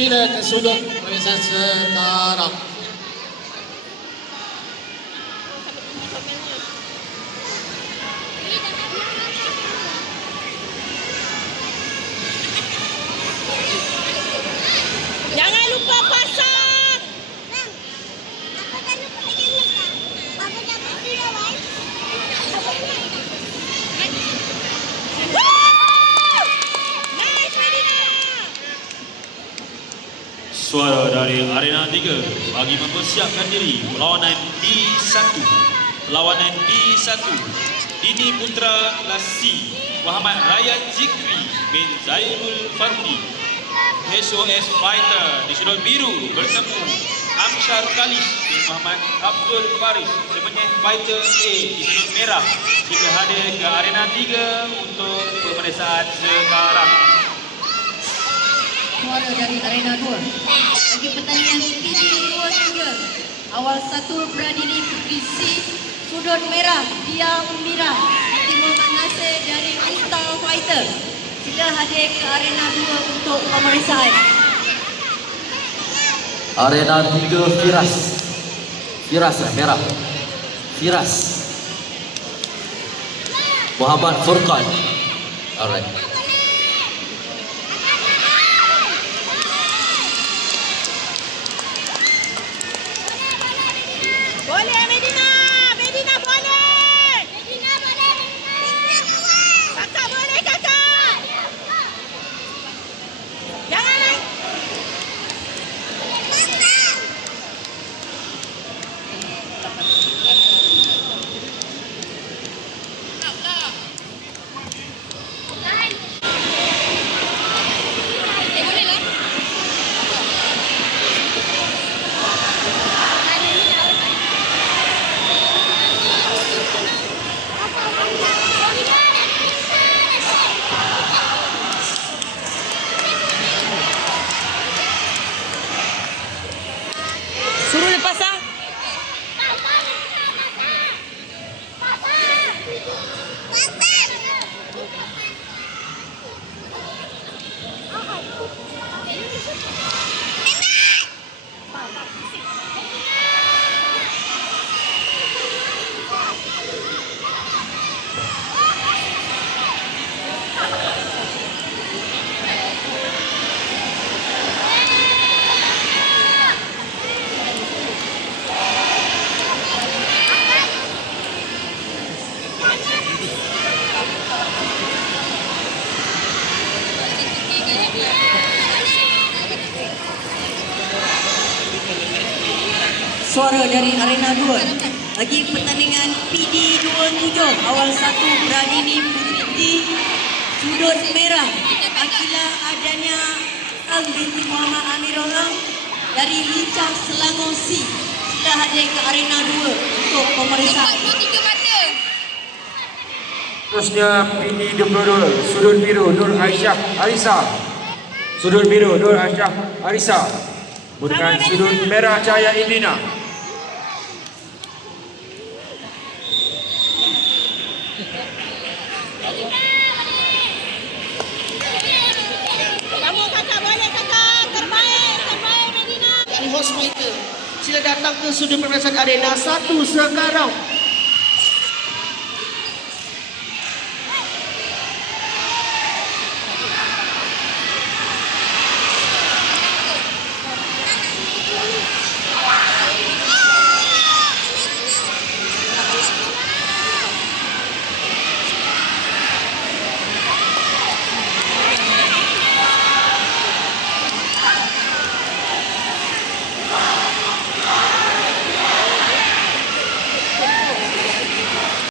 Sila ke sudut pemeriksaan sekarang. Suara dari Arena 3 bagi mempersiapkan diri perlawanan D1. Perlawanan D1. Dini Putra Lasi, Muhammad Ryan Zikri bin Zairul Fardi. SOS Fighter di sudut biru bersemu Amshar Kalis bin Muhammad Abdul Faris sebagai Fighter A di sudut merah. Kita hadir ke Arena 3 untuk pemeriksaan sekarang. Suara dari Arena 2 Bagi pertandingan PD 2-3 Awal satu Pradini Putri C Sudut merah Dia Umira Tim Muhammad Nasir dari Crystal Fighter Sila hadir ke Arena 2 untuk pemeriksaan Arena 3 Firas. Firas eh, merah. Firas. Muhammad Furqan. Alright. Suara dari Arena 2 Bagi pertandingan PD 27 Awal satu Pradini Putri D Sudut merah. Akila Adanya Ang binti Muhammad Amirul Ang Dari Lincah Selangor C. Sila hadir ke Arena 2 untuk pemeriksaan. Terusnya PD 22 Sudut biru Nur Aisyah Arisa Sudut biru Nur Aisyah Arisa Bukan sudut merah Cahaya Indina datang ke sudut pemeriksaan arena satu sekarang.